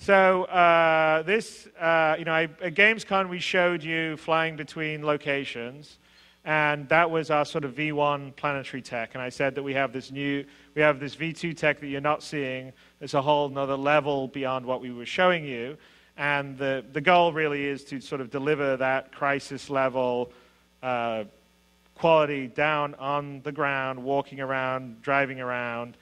So at GamesCon we showed you flying between locations, and that was our sort of V1 planetary tech. And I said that we have this V2 tech that you're not seeing. It's a whole another level beyond what we were showing you. And the goal really is to sort of deliver that crisis level quality down on the ground, walking around, driving around,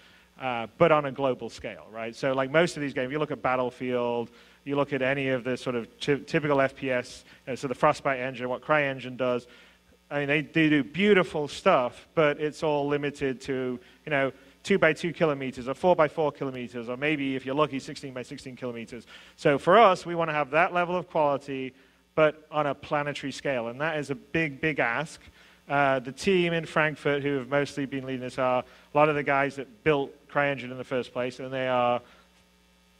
but on a global scale, right? So like most of these games, you look at Battlefield, you look at any of the sort of typical FPS, so the Frostbite engine, what CryEngine does, I mean, they do beautiful stuff, but it's all limited to, 2 by 2 kilometers or 4 by 4 kilometers, or maybe, if you're lucky, 16 by 16 kilometers. So for us, we want to have that level of quality, but on a planetary scale, and that is a big, big ask. The team in Frankfurt, who have mostly been leading this, are a lot of the guys that built CryEngine in the first place, and they are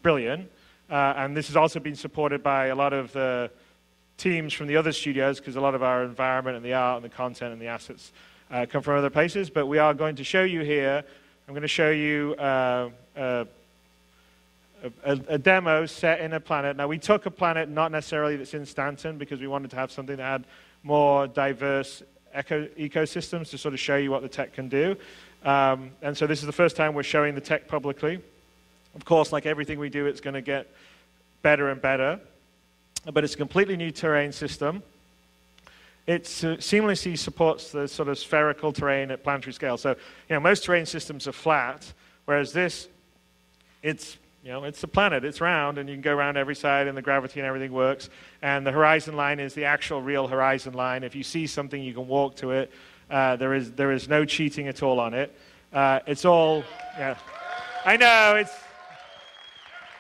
brilliant. And this has also been supported by a lot of the teams from the other studios, because a lot of our environment and the art and the content and the assets come from other places. But we are going to show you here, I'm going to show you a demo set in a planet. Now, we took a planet not necessarily that's in Stanton, because we wanted to have something that had more diverse ecosystems to sort of show you what the tech can do. And so this is the first time we're showing the tech publicly. Of course, like everything we do, it's going to get better and better. But it's a completely new terrain system. It seamlessly supports the sort of spherical terrain at planetary scale. So, most terrain systems are flat, whereas this, it's a planet, it's round, and you can go around every side, and the gravity and everything works. And the horizon line is the actual real horizon line. If you see something, you can walk to it. There is no cheating at all on it. It's all, I know, it's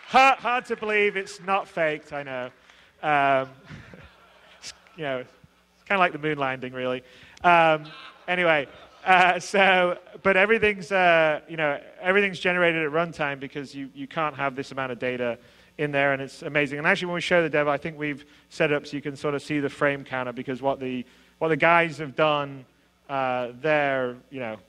hard to believe it's not faked, I know. It's kind of like the moon landing, really. Anyway, but everything's everything's generated at runtime, because you can't have this amount of data in there, and it's amazing. And actually, when we show the demo, I think we've set up so you can sort of see the frame counter, because what the guys have done there,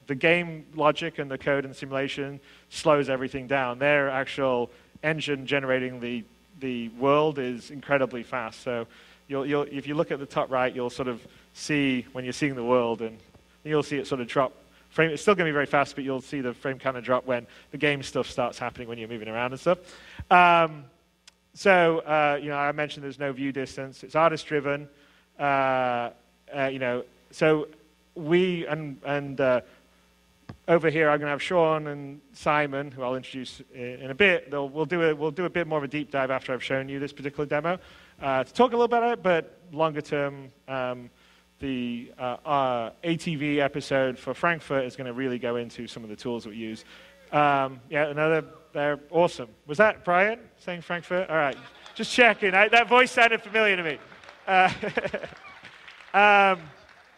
the game logic and the code and simulation slows everything down. Their actual engine generating the world is incredibly fast. So if you look at the top right, you'll sort of see when you're seeing the world, and you'll see it sort of drop. It's still going to be very fast, but you'll see the frame counter drop when the game stuff starts happening, when you're moving around and stuff. I mentioned there's no view distance. It's artist-driven. So we over here, I'm going to have Sean and Simon, who I'll introduce in a bit. We'll do a bit more of a deep dive after I've shown you this particular demo to talk a little about it, but longer term, the ATV episode for Frankfurt is going to really go into some of the tools that we use. They're awesome. Was that Brian saying Frankfurt? All right, just checking. That voice sounded familiar to me.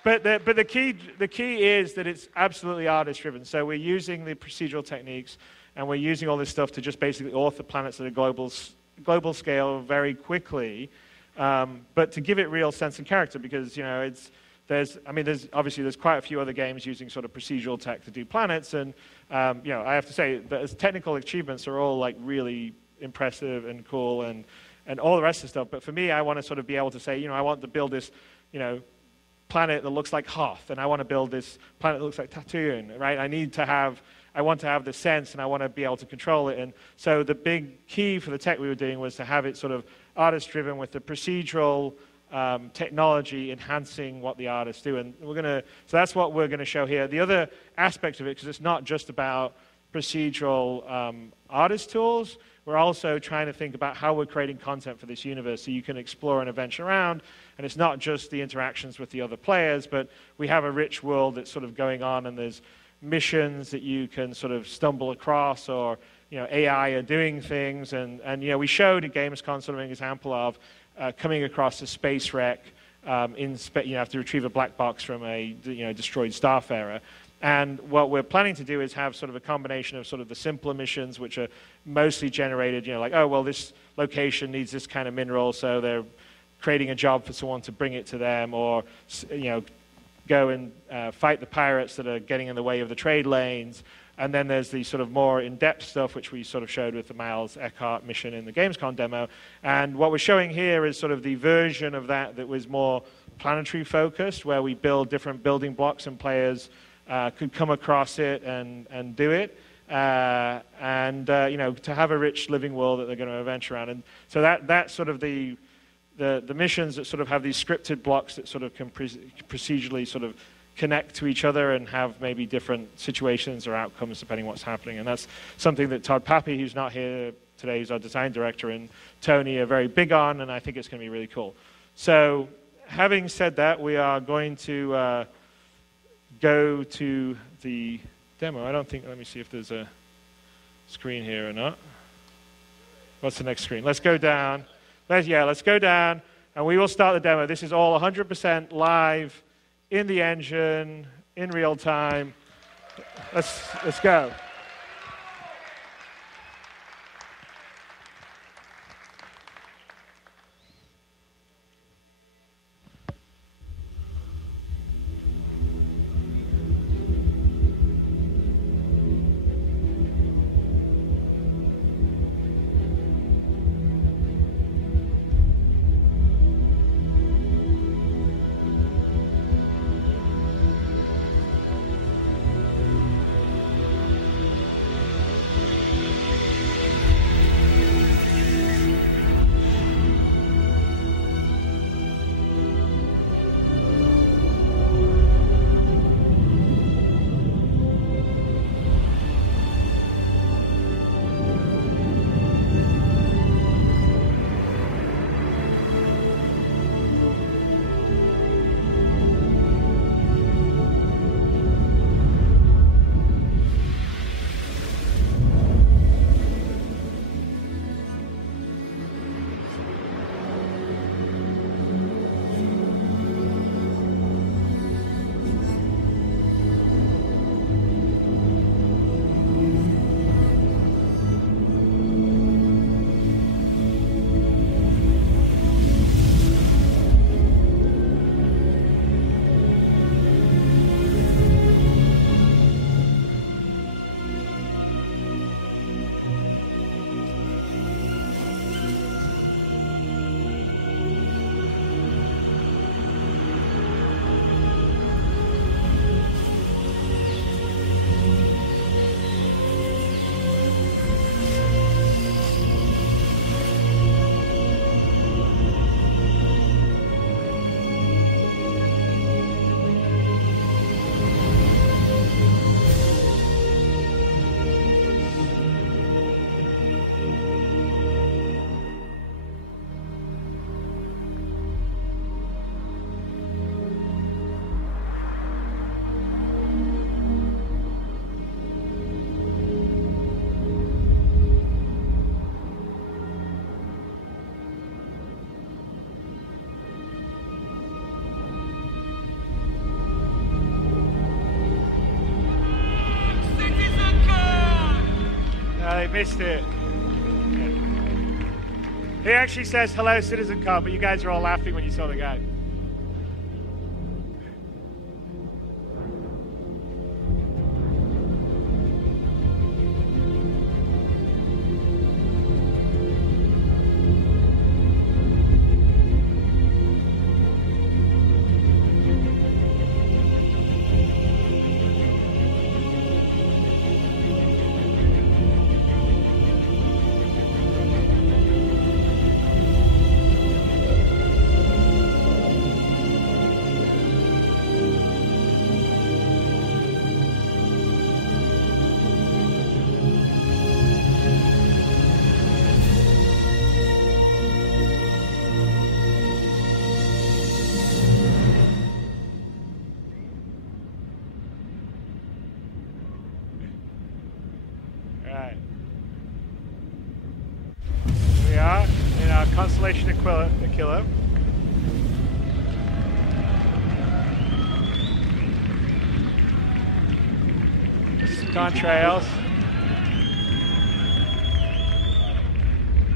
But the key is that it's absolutely artist-driven. So we're using the procedural techniques, and we're using all this stuff to just basically author planets at a global scale very quickly, but to give it real sense and character, because there's quite a few other games using sort of procedural tech to do planets, and I have to say the technical achievements are all like really impressive and cool and all the rest of the stuff. But for me, I want to sort of be able to say, I want to build this, planet that looks like Hoth, and I want to build this planet that looks like Tatooine, right? I want to have the sense, and I want to be able to control it. And so the big key for the tech we were doing was to have it sort of artist-driven with the procedural technology enhancing what the artists do. And so that's what we're going to show here. The other aspect of it, because it's not just about procedural artist tools, we're also trying to think about how we're creating content for this universe so you can explore and adventure around. And it's not just the interactions with the other players, but we have a rich world that's sort of going on, and there's missions that you can sort of stumble across, or AI are doing things. And we showed at Gamescon sort of an example of coming across a space wreck you have to retrieve a black box from a destroyed Starfarer. And what we're planning to do is have sort of a combination of sort of the simpler missions, which are mostly generated, like, oh, well, this location needs this kind of mineral, so they're creating a job for someone to bring it to them, or, go and fight the pirates that are getting in the way of the trade lanes. And then there's the sort of more in-depth stuff, which we sort of showed with the Miles Eckhart mission in the Gamescom demo. And what we're showing here is sort of the version of that that was more planetary focused, where we build different building blocks and players could come across it and do it. You know, to have a rich living world that they're going to adventure around. And so that's sort of the missions that sort of have these scripted blocks that sort of can procedurally sort of connect to each other and have maybe different situations or outcomes depending what's happening. And that's something that Todd Pappy, who's not here today, who's our design director, and Tony are very big on, and I think it's going to be really cool. So having said that, we are going to go to the demo. I don't think, let me see if there's a screen here or not. What's the next screen? Let's go down. Let's go down, and we will start the demo. This is all 100% live in the engine, in real time. Let's go. They missed it. He actually says, hello, CitizenCon, but you guys are all laughing when you saw the guy. Constellation Aquila. Contrails.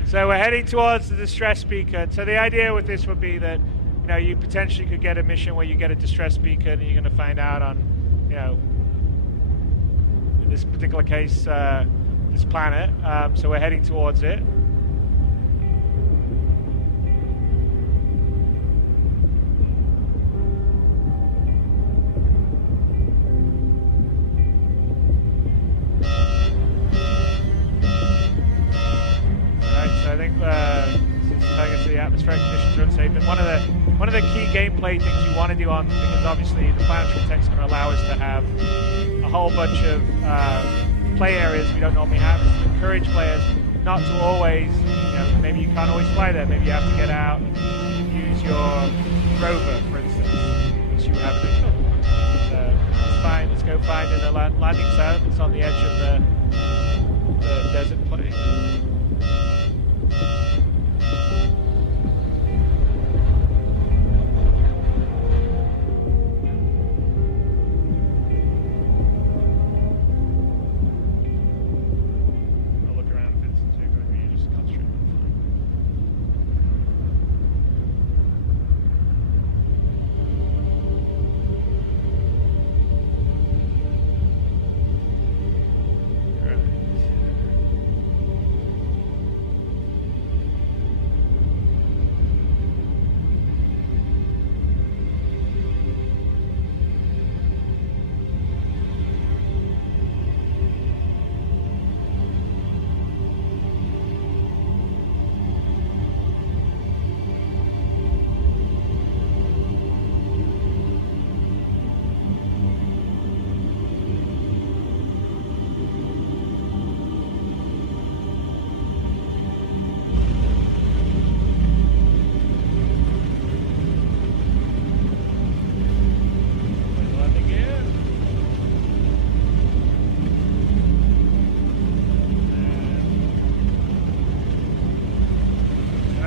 So we're heading towards the distress beacon. So the idea with this would be that you know, you potentially could get a mission where you get a distress beacon, and you're going to find out on, you know, in this particular case, this planet. So we're heading towards it. The atmospheric conditions are unsafe, and one of the key gameplay things you want to do on, because obviously the planetary tech is going to allow us to have a whole bunch of play areas we don't normally have, is to encourage players not to always, you know, maybe you can't always fly there, maybe you have to get out and use your rover, for instance, which you have to do. So it's fine, let's go find a landing zone that's on the edge of the desert plain.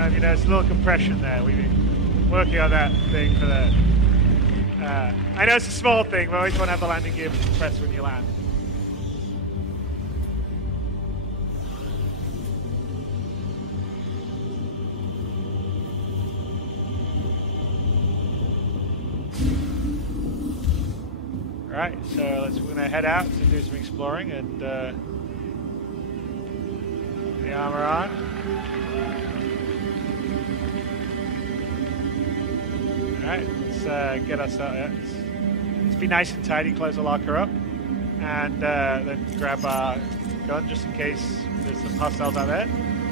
You know, it's a little compression there. We've been working on that thing for the... I know it's a small thing, but I always want to have the landing gear compressed when you land. Alright, so we're going to head out to do some exploring and the armor on. Alright, let's get ourselves. Let's be nice and tidy, close the locker up, and then grab our gun just in case there's some hostiles out there.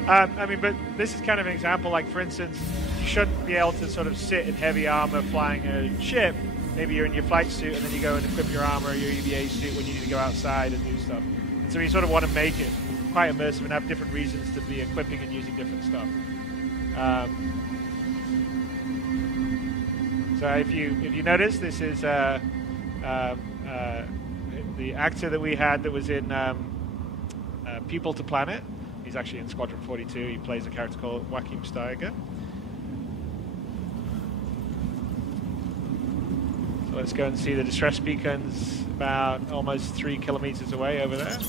I mean, but this is kind of an example, like for instance, you shouldn't be able to sort of sit in heavy armor flying a ship. Maybe you're in your flight suit and then you go and equip your armor or your EVA suit when you need to go outside and do stuff. And so you sort of want to make it quite immersive and have different reasons to be equipping and using different stuff. So if you notice, this is the actor that we had that was in People to Planet. He's actually in Squadron 42. He plays a character called Joachim Steiger. So let's go and see the distress beacons about almost 3 kilometers away over there.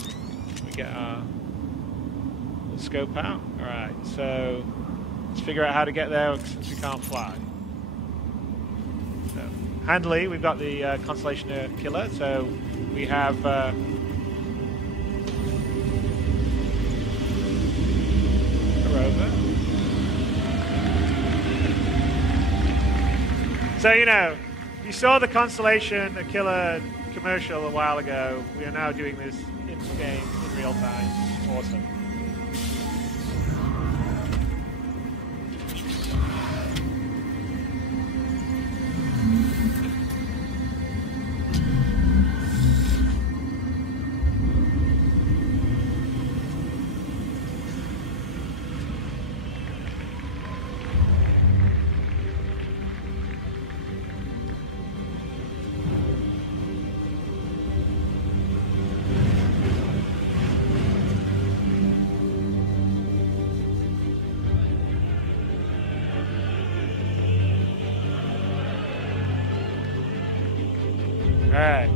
We get our little scope out. All right, so let's figure out how to get there since we can't fly. So, handily, we've got the Constellation Killer, so we have a rover. So, you know, you saw the Constellation Killer commercial a while ago. We are now doing this in game, in real time. Awesome. All right.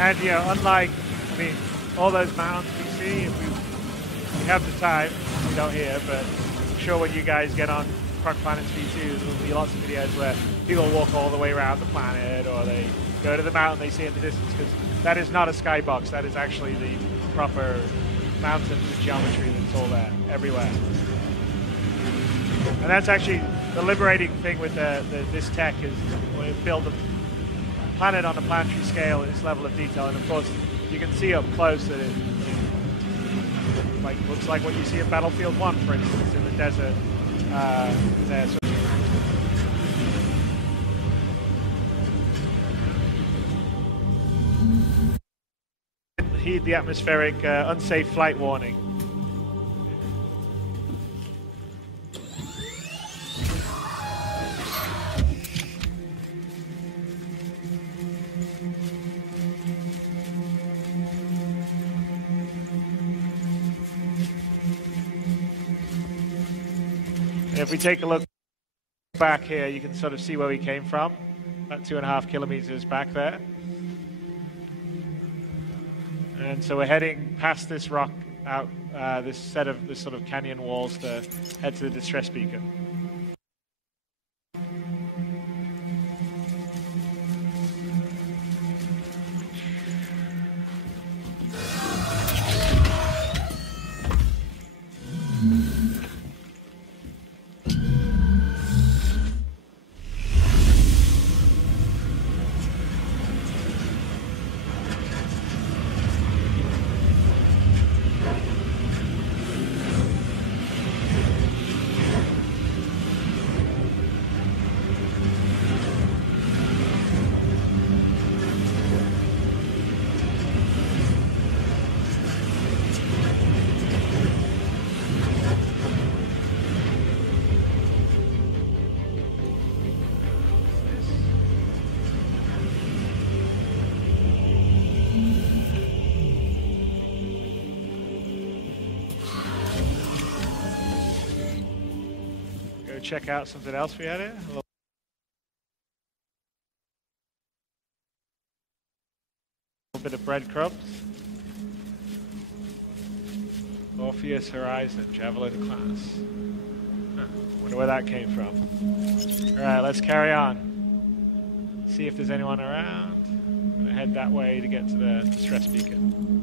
And unlike, all those mountains we see, if we have the time, we don't here, but I'm sure when you guys get on Croc Planets V2, there'll be lots of videos where people walk all the way around the planet, or they go to the mountain they see in the distance, because that is not a skybox. That is actually the proper mountain geometry that's all there, everywhere. And that's actually the liberating thing with this tech, is when you build a planet on a planetary scale at this level of detail, and of course you can see up close that it looks like what you see in Battlefield 1, for instance, in the desert there. So heed the atmospheric unsafe flight warning. If we take a look back here, you can sort of see where we came from, about 2.5 kilometers back there. And so we're heading past this rock out, this sort of canyon walls to head to the distress beacon. Check out something else we had here. A little bit of breadcrumbs. Orpheus Horizon, Javelin class. Wonder where that came from. Alright, let's carry on. See if there's anyone around. I'm gonna head that way to get to the distress beacon.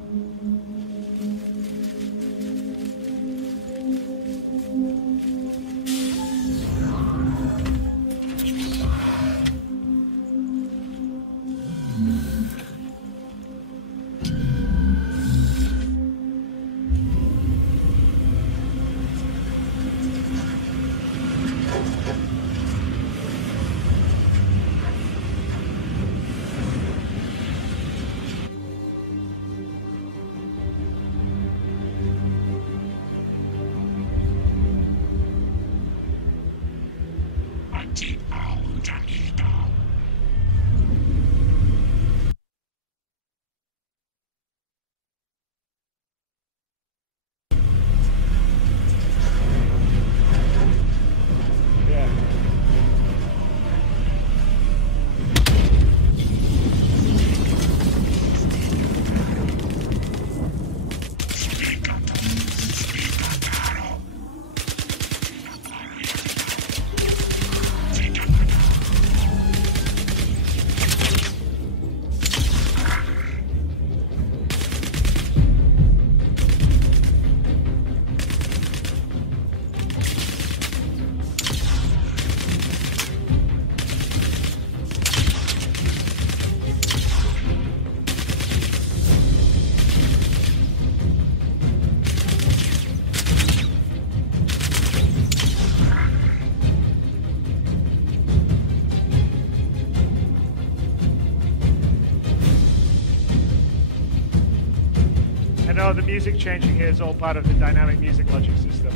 The music changing here is all part of the dynamic music logic system.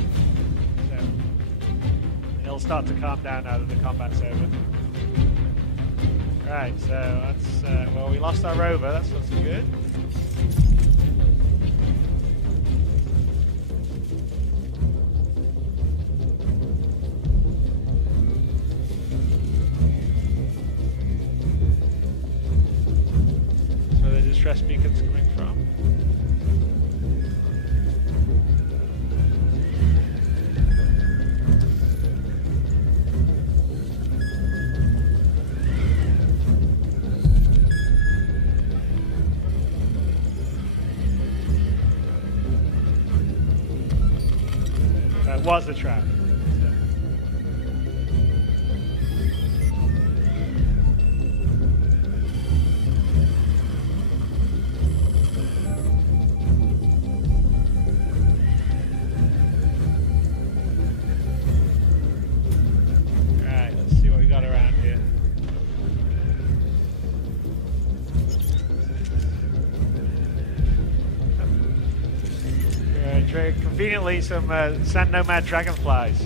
So it'll start to calm down now that the combat's over. Right, so that's, well, we lost our rover, that's not so good. distress beacons coming from. That was a trap. Conveniently, some sand nomad dragonflies.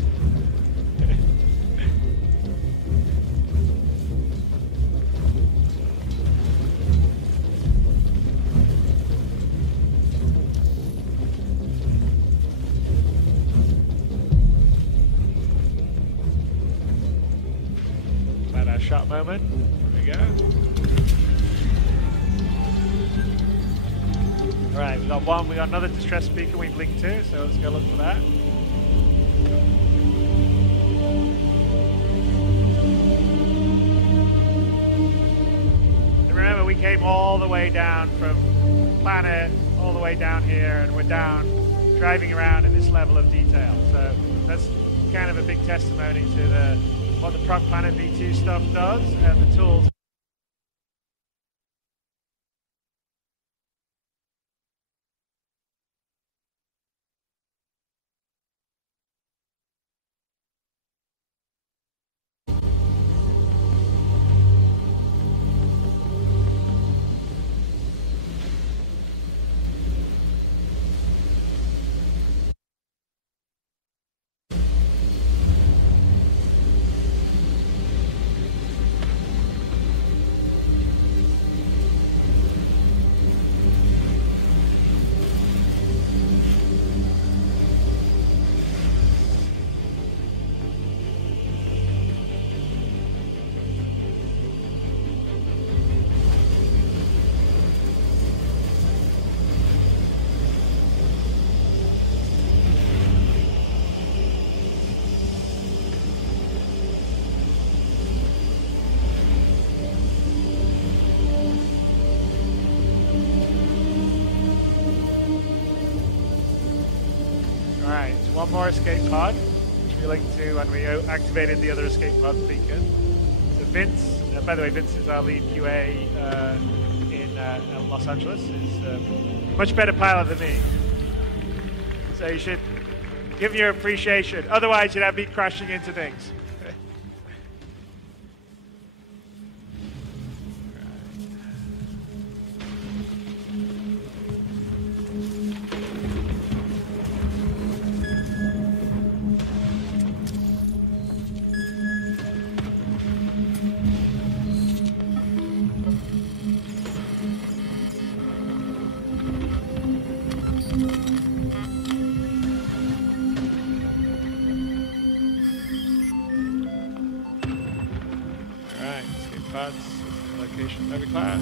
About our shot moment. There we go. All right, we got one. We got another distress beacon we blinked to, so let's go look for that. And remember, we came all the way down from planet all the way down here, and we're down driving around in this level of detail. So that's kind of a big testimony to what the Proc Planet V2 stuff does and the tools. One more escape pod, which we linked to when we activated the other escape pod beacon. So Vince, by the way, Vince is our lead QA in Los Angeles. He's a much better pilot than me. So you should give him your appreciation. Otherwise, you'd have me crashing into things. Location, every class.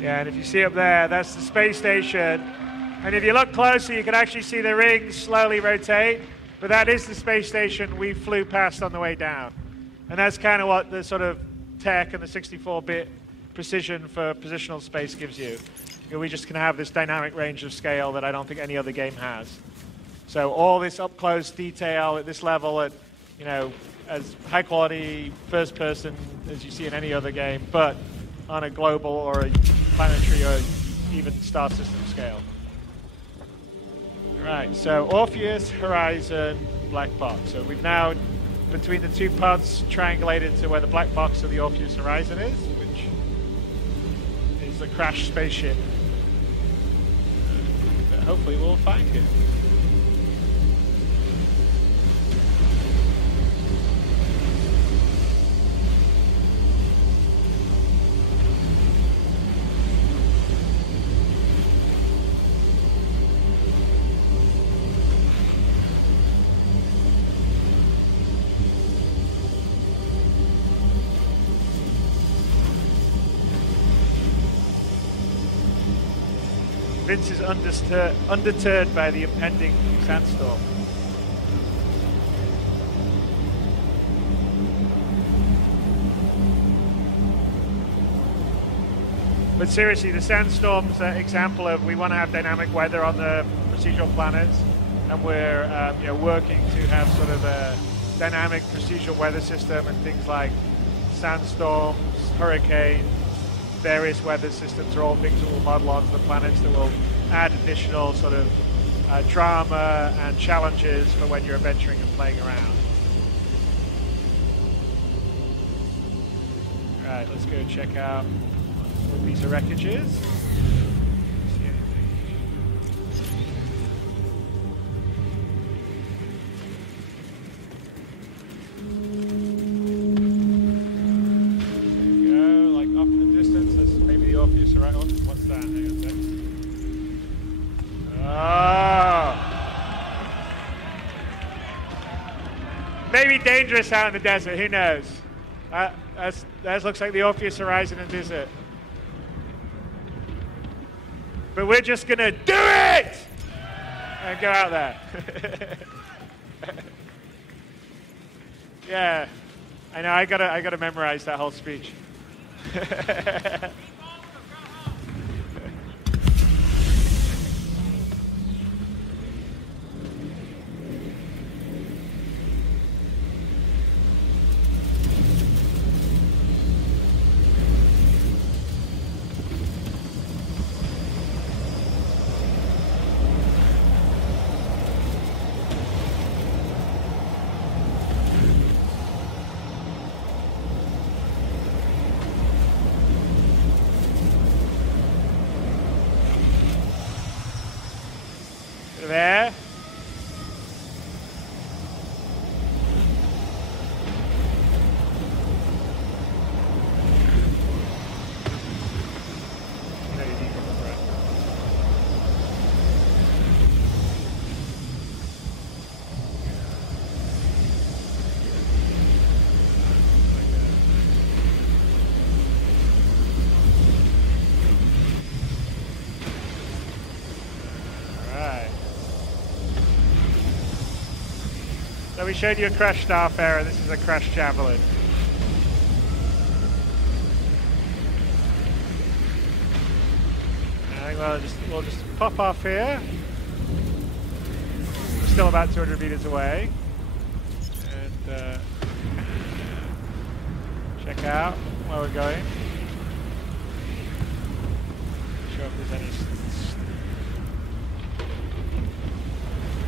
Yeah, and if you see up there, that's the space station. And if you look closer, you can actually see the rings slowly rotate. But that is the space station we flew past on the way down. And that's kind of what the sort of tech and the 64-bit precision for positional space gives you. We just can have this dynamic range of scale that I don't think any other game has. So all this up-close detail at this level, at as high-quality first-person as you see in any other game, but on a global or a planetary or even star system scale. All right, so Orpheus, Horizon, Black Box. So we've now, between the two pods, triangulated to where the Black Box of the Orpheus Horizon is, which is the crashed spaceship that hopefully we'll find here. Vince is undeterred by the impending sandstorm. But seriously, the sandstorm's an example of we want to have dynamic weather on the procedural planets, and we're working to have sort of a dynamic procedural weather system, and things like sandstorms, hurricanes, various weather systems are all things that we'll model onto the planets that will add additional sort of drama and challenges for when you're adventuring and playing around. All right, let's go check out what piece of wreckage is. See anything? There you go, like off in the distance, that's maybe the Orpheus right on. What's that? Hang on a sec. Oh! Maybe dangerous out in the desert, who knows? That looks like the Orpheus Horizon and desert. But we're just gonna do it and go out there. Yeah, I know. I gotta memorize that whole speech. There. So we showed you a crushed Starfarer. This is a crushed Javelin. I think we'll just pop off here. We're still about 200 meters away. And check out where we're going. Not sure if there's any...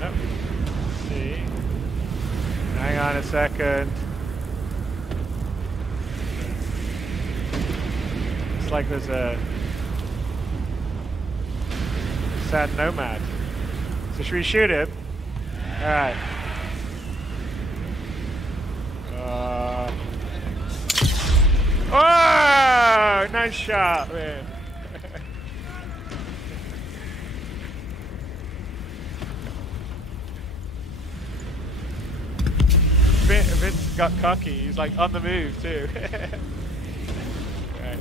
Nope. Let's see. Hang on a second. It's like there's a sad nomad. So should we shoot him? All right. Oh, nice shot, man. Vince got cocky. He's like on the move too. Right.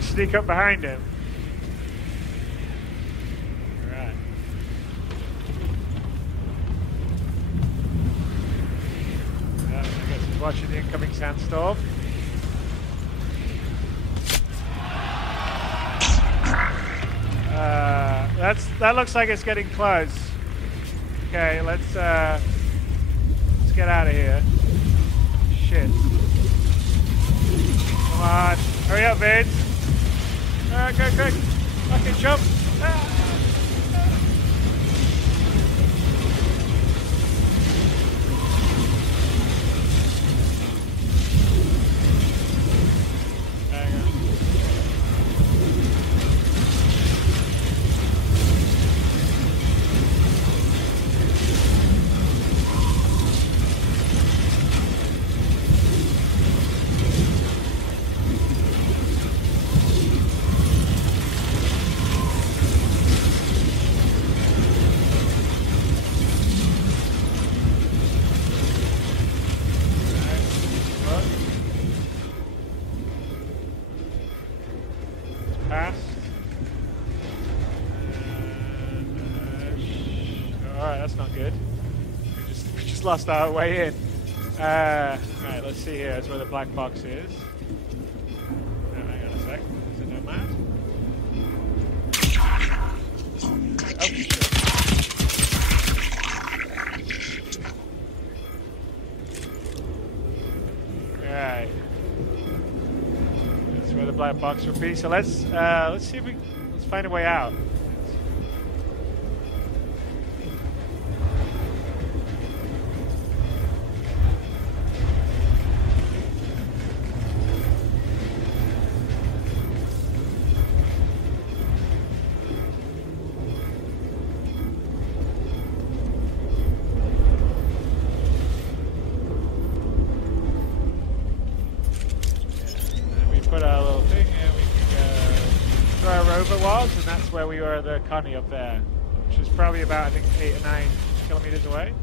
Sneak up behind him. Right. I guess he's watching the incoming sandstorm. That looks like it's getting close. Okay, let's get out of here. Shit. Come on. Hurry up, Vince. Alright, go quick. Fucking jump. Ah. Lost our way in. Right, let's see here. That's where the black box is. Oh, hang on a sec. Is it Nomad? Oh, shit. Right. That's where the black box would be. So let's see if let's find a way out. And that's where we were, the Connie up there, which is probably about, I think, 8 or 9 kilometers away.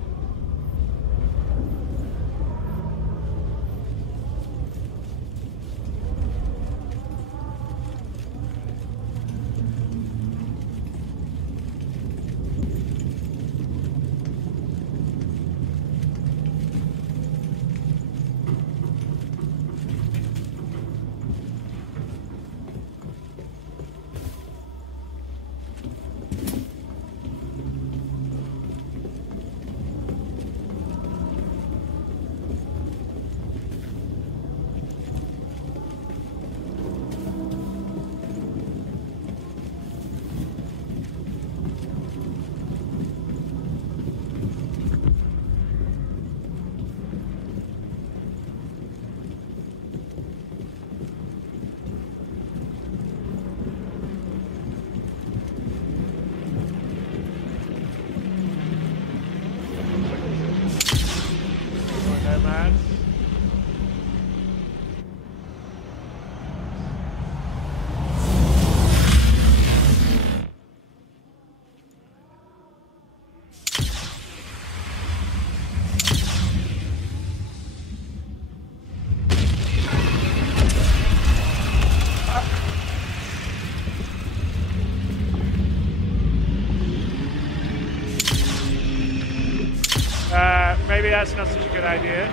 Maybe that's not such a good idea.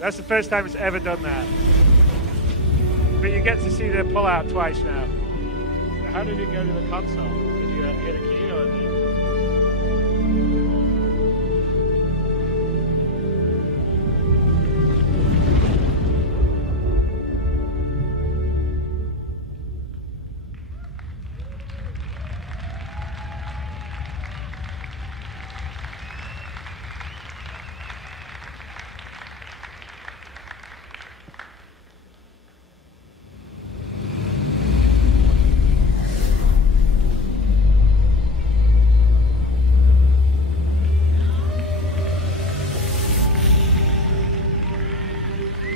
That's the first time it's ever done that. But you get to see the pull-out twice now. How did it go to the console? Did you hit a key or did